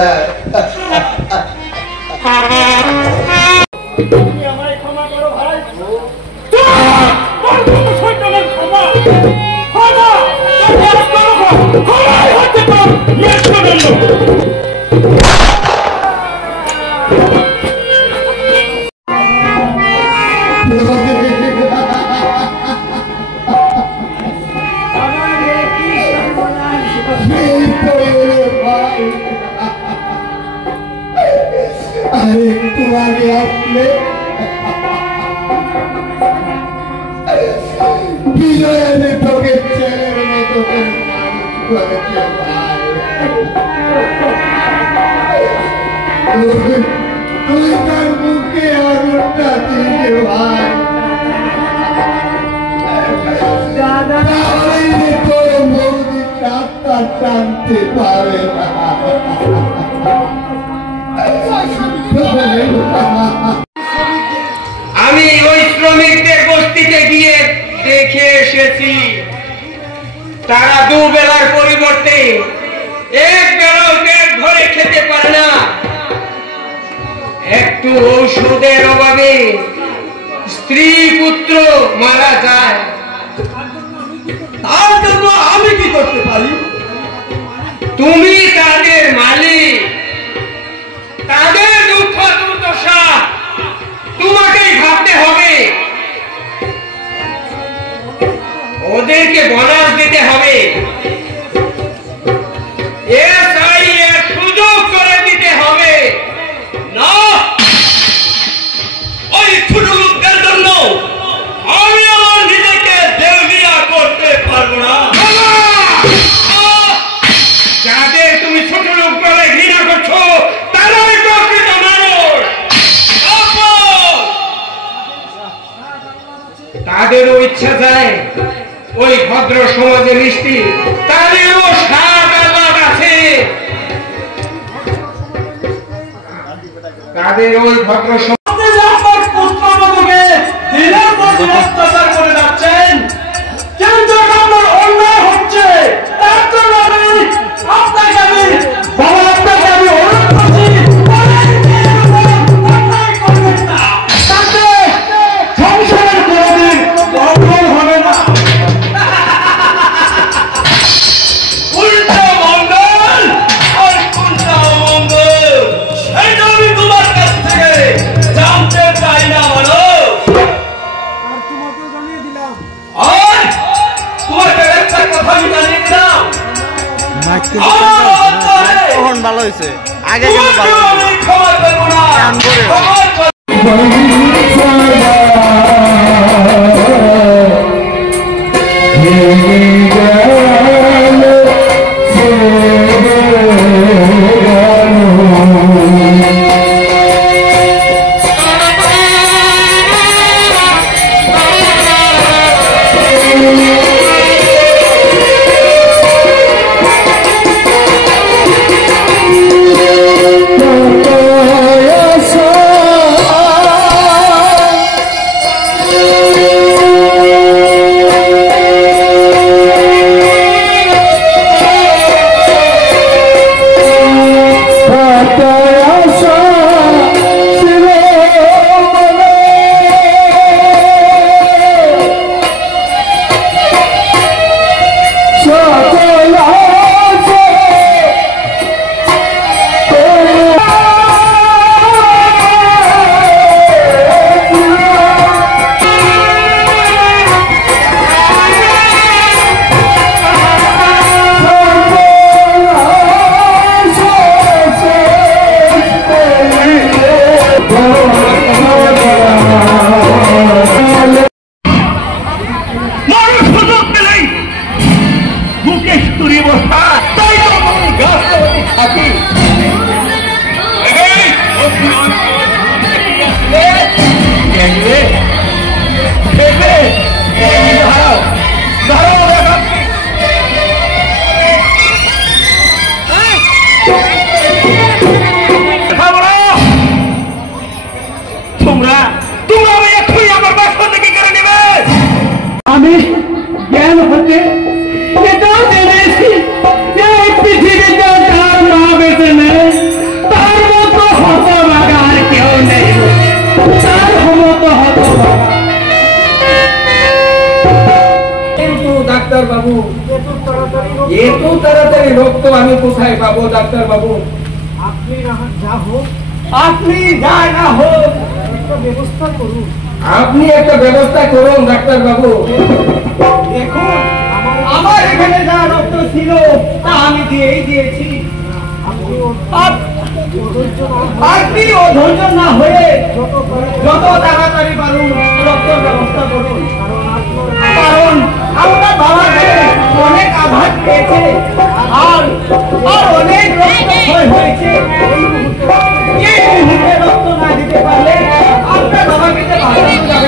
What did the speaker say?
যায়। তুমি আমায় ক্ষমা করো ভাই। একটু আগে আসলে বিজয় তোকে ছেলের মতো করেছে ভাই। তুই তার মুখে আগুনটা দিলে ভাই, তোর বৌদি রাস্তা টানতে পারে না। আমি ওই শ্রমিকদের বস্তিতে গিয়ে দেখে এসেছি, তারা দুবেলার পরিবর্তে এক বেলাও পেট ভরে খেতে পারে না। একটু ঔষধের অভাবে স্ত্রী পুত্র মারা যায়। তার জন্য আমি কি করতে পারি? তুমি তাদের মালিক, তাদের দুঃখ দুর্দশা তোমাকেই ভাবতে হবে। ওদেরকে বোনাস দিতে হবে, এর সুযোগ করে দিতে হবে। না, ওই ছোট লোকদের জন্য আমি আমার নিজেকে দেউলিয়া করতে পারবো না। যাদের তুমি ছোট লোক বলে ঘৃণা করছো তারাই প্রকৃত মানুষ। তাদেরও ইচ্ছা যায় ওই ভদ্র সমাজে মিষ্টি, তাদেরও স্বাদ আহ্লাদ আছে। তাদের ওই ভদ্র পুত্রবধূকে দিনের পর দিন অত্যাচার করে যাচ্ছেন, কিন্তু আমার অন্যায় হচ্ছে। তার জন্য আপনাকে আমি অনুরোধ করছি, সংসারের কোনদিন মঙ্গল হবে না, উল্টো মঙ্গল আর উল্টা মঙ্গল। সেটা আমি তোমার কাছ থেকে জানতে চাই না মানুষ। আর তোমাকে জানিয়ে দিলাম, আর তোমাকে একটা কথা আমি জানিয়ে দিলাম, ভালো হয়েছে। আগে কিন্তু ক্ষমা করবো না। ডাক্তার বাবু, এত তাড়াতাড়ি রক্ত আমি কোথায় পাবো ডাক্তার বাবু? আপনি যা হোক আপনি যাই না হোক একটা ব্যবস্থা করুন। আপনি একটা ব্যবস্থা করুন ডাক্তার বাবু। দেখুন আমার এখানে যা রক্ত ছিল তা আমি দিয়েই দিয়েছি। আপনি অধৈর্য না হয়ে যত তাড়াতাড়ি পারুন রক্তের ব্যবস্থা করুন, কারণ আমরা বাবাকে অনেক আঘাত পেয়েছে আর অনেক রক্ত ক্ষয় হয়েছে। এই মুহূর্তে রক্ত না দিতে পারলে আপনার বাবাকে যে বাঁচানো